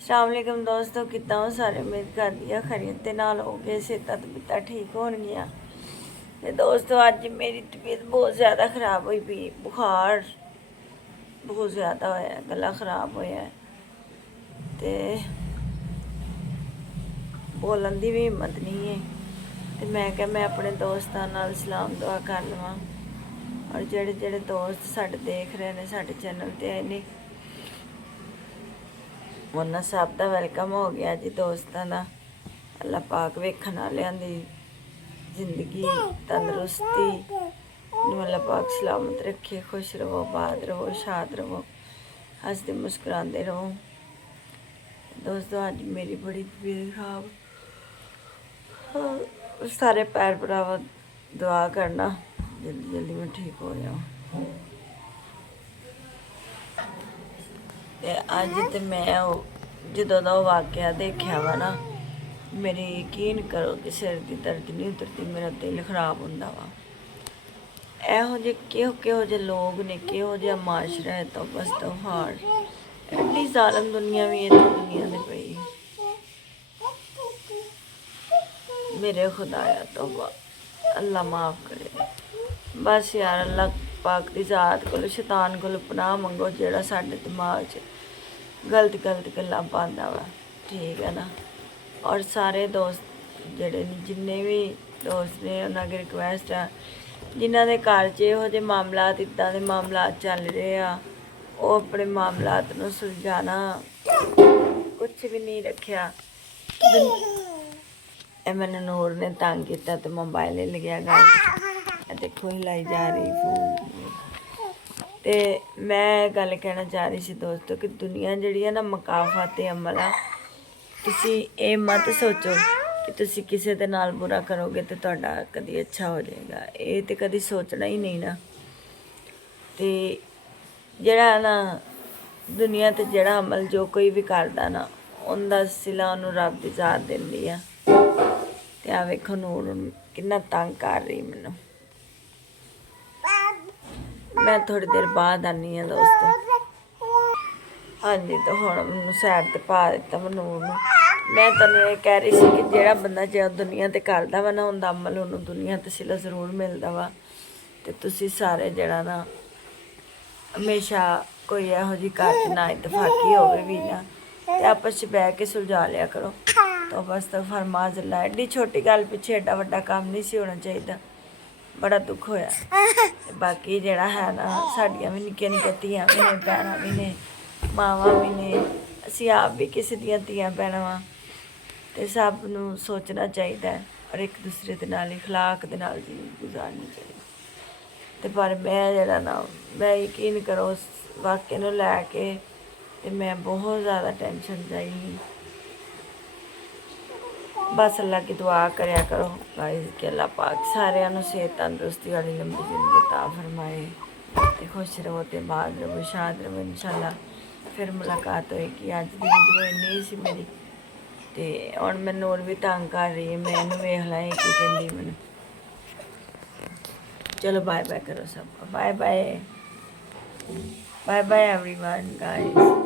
अस्सलामुअलैकुम दोस्तों, कितना हो सारे। उम्मीद कर दिया खरीद के नाल हो गए, सेहत तबीयत ठीक होनगियां। ते दोस्तों अज मेरी तबीयत बहुत ज़्यादा खराब हुई पई, बुखार बहुत ज़्यादा होया, गला खराब होया ते बोलन दी भी हिम्मत नहीं है। ते मैं क्या मैं अपने दोस्तों नाल सलाम दुआ कर लवां और जेड़े जेड़े दोस्त साडे देख रहे ने साडे चैनल ते आए ने उन्होंने सब का वेलकम हो गया जी। दोस्तों का अल्लाह पाक वेखण वालियां दी जिंदगी तंदरुस्ती अल्लाह पाक सलामत रखे, खुश रहो, आबाद रहो, शाद रहो, हंसते मुस्कुराते रहो। दोस्तों अज मेरी बड़ी तबीयत खराब, सारे पैर भरावा दुआ करना जल्दी जल्दी मैं ठीक हो जाऊँ। ते अज तो मैं जो का वाकया देखा वा ना, मेरे यकीन करो कि सिर की दर्द नहीं उतरती, मेरा दिल खराब होंदा वा। ਇਹੋ ਜਿਹੇ ਕਿਹੋ ਜਿਹੇ ਲੋग ने, ਕਿਹੋ ਜਿਹਾ माशरा है। तो बस तो हार एड्डी जालम दुनिया भी इस दुनिया में पई, मेरे खुदाया तो अल्लाह माफ़ करे। बस यार अल्लाह पाक की ज़ात को शैतान को पनाह मंगो जेड़ा साडे दिमाग च गलत गलत गल्लां पांदा वा, ठीक है ना। और सारे दोस्त जेड़े जिन्ने भी दोस्त ने उन्होंने अगे रिक्वेस्ट है, जिन्हों के घर च इहो जे मामलात इदां दे मामलात चल रहे आ, वो अपने मामलात नूं सुलझाना कुछ भी नहीं रखिया। मैंने नूर ने तंग किया तो मोबाइल ले गया, गल देखो हिलाई जा रही फोन। तो मैं गल कहना चाह रही सी दोस्तों कि दुनिया जिहड़ी है ना मकाफत ते अमल आ। तुसी ये मत सोचो कि तुसी किसी दे नाल बुरा करोगे तो तुहाडा कदी अच्छा हो जाएगा, ये तो कदी सोचना ही नहीं ना। तो जिहड़ा ना दुनिया ते जिहड़ा अमल जो कोई भी करदा ना, उनदा सिला उन्हूं रब दी ज़ात दिंदी आ। ते आ वेखो नूर किन्ना तंग कर रही मैनू। मैं थोड़ी देर बाद आनी हाँ दोस्तों। हाँ जी, तो हुण मैनू सैड ते पा दिता मैं नूर नूं। मैं तुहानूं ये कह रही सी कि जिहड़ा बंदा जो दुनिया ते करदा वा ना उनदा अमल उन्हूं दुनिया ते सिला जरूर मिलदा वा। ते तुसीं सारे जिहड़ा ना हमेशा कोई इहो जी घर च ना इतफाकी होवे भी ना, ते आपस च बह के सुलझा लिया करो। तो बस तो फरमाजल्ला एड्डी छोटी गल पिछे एड्डा वड्डा काम नहीं सी होना चाहिए, बड़ा दुख होया। ते बाकी जिहड़ा है ना साडियां भी निक्कियां निक्कियां धीआं भी ने, भैणां भी ने, मावां भी ने, असीं आप भी किसी दियां धीआं भैणां वां। ते सब नूं सोचना चाहिए और एक दूसरे दे नाल इखलाक दे नाल जिंदगी गुजारनी चाहिए। ते पर मैं जिहड़ा ना मैं यकीन करो उस वाक़े नूं लैके ते मैं बहुत ज़्यादा टेंशन च आई। बस अल्लाह की दुआ करया करो गाइस कि अल्लाह पाक सारियां नूं सेहत तंदरुस्ती वाली लंबी जिंदगी ता फरमाए ते खुश रहो ते आबाद रहो, शाद रहो। इंशाअल्लाह फिर मुलाकात होएगी। अज दी वीडियो इन्नी सी मेरी, ते हुण मैं नूर भी तंग कर रही है, मैं इहनूं वेख ला की कहंदी मैनूं। चलो बाय बाय करो सब, bye bye, bye bye everyone guys.